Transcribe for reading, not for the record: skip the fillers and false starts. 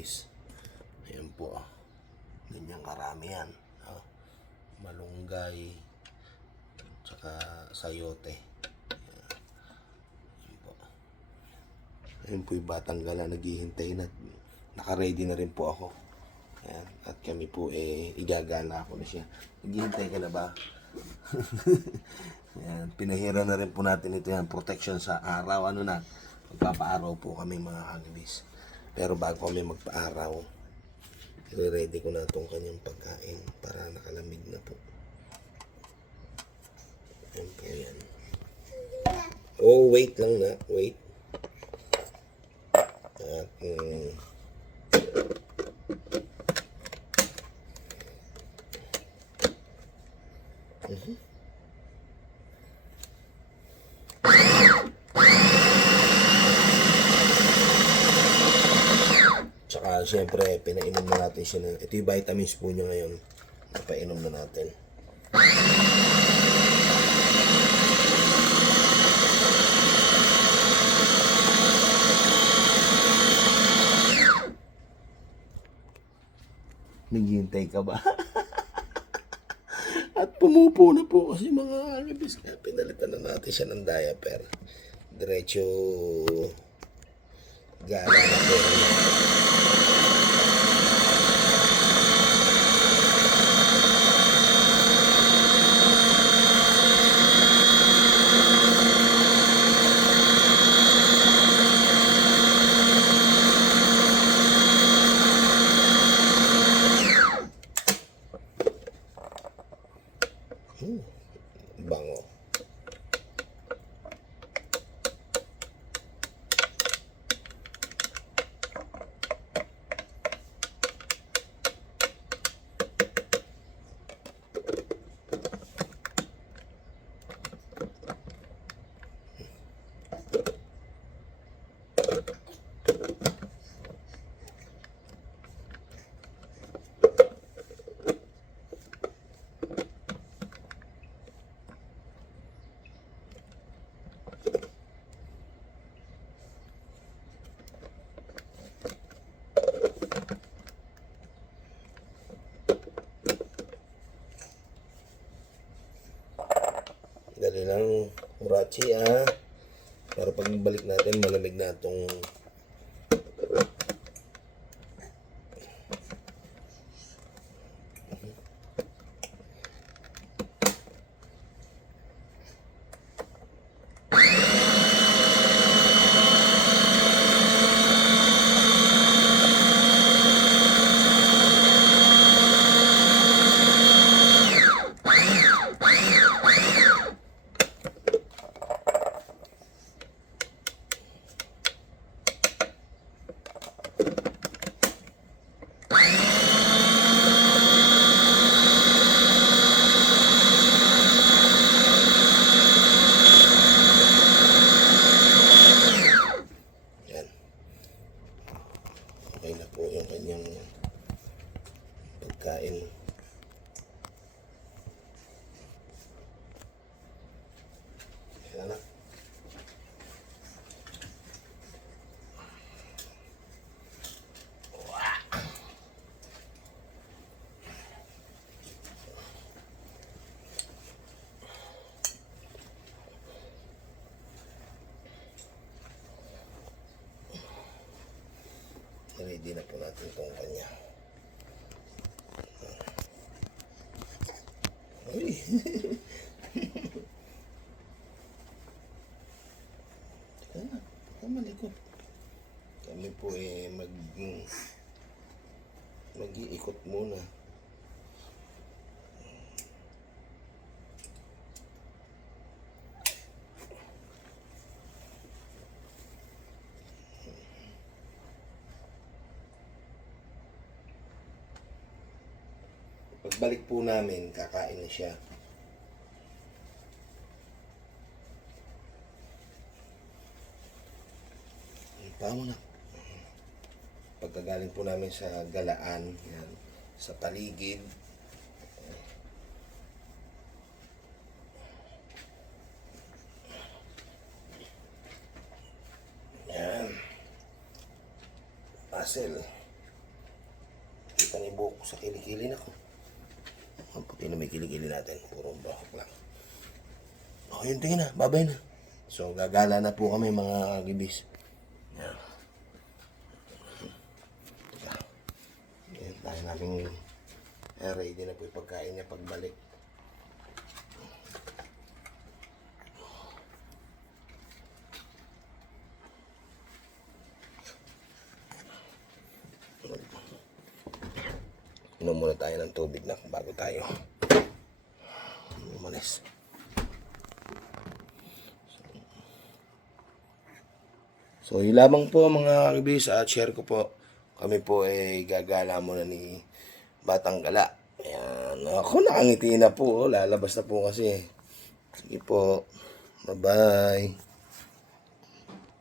Agibis. Ayan po. Ganyang karami yan. Malunggay. Tsaka sayote. Ayan po. Ayan po yung batang gala. Naghihintay na. Naka-ready na rin po ako. Ayan. At kami po igagala ako na siya. Naghihintay ka na ba? Ayan. Pinahira na rin po natin ito yan. Protection sa araw. Ano na? Magpapaaraw po kami mga Agibis. Pero bago kami magpaaraw, i-ready ko na itong kanyang pagkain para nakalamig na po. Ayan po yan. Oh, wait lang na. Wait. At, Tsaka syempre pinainom na natin siya ng, ito yung vitamins po niya ngayon, napainom na natin. Naghihintay ka ba? At pumupo na po kasi mga Agibis, kaya pinalitan na natin siya ng diaper. Diretso gala na po. Bango. Dali lang, Murachi para pagbalik natin malamig na itong okay na po yung kanyang pagkain. Ayan na. Ready na po natin itong kanya. Uy! Teka na, malikot. Kami po mag-iikot muna. Pagbalik po namin, kakain na siya. Tama na. Pagkagaling po namin sa galaan, yan, sa paligid, yan, puzzle. sa kilikili na ko. Ang puti na may kilikili natin. Puro bahok lang. O, yun tingin na. Babay na. So, gagala na po kami mga kagibis. Yan. Yan, tayo namin ready na po yung pagkain niya pagbalik. Inom muna tayo ng tubig na bago tayo umalis. So, yun lamang po mga kagibis at share ko po. Kami po ay gagala muna ni Batang Gala. Ayan. Ako nakangiti na po. Lalabas na po kasi. Sige po. Bye-bye.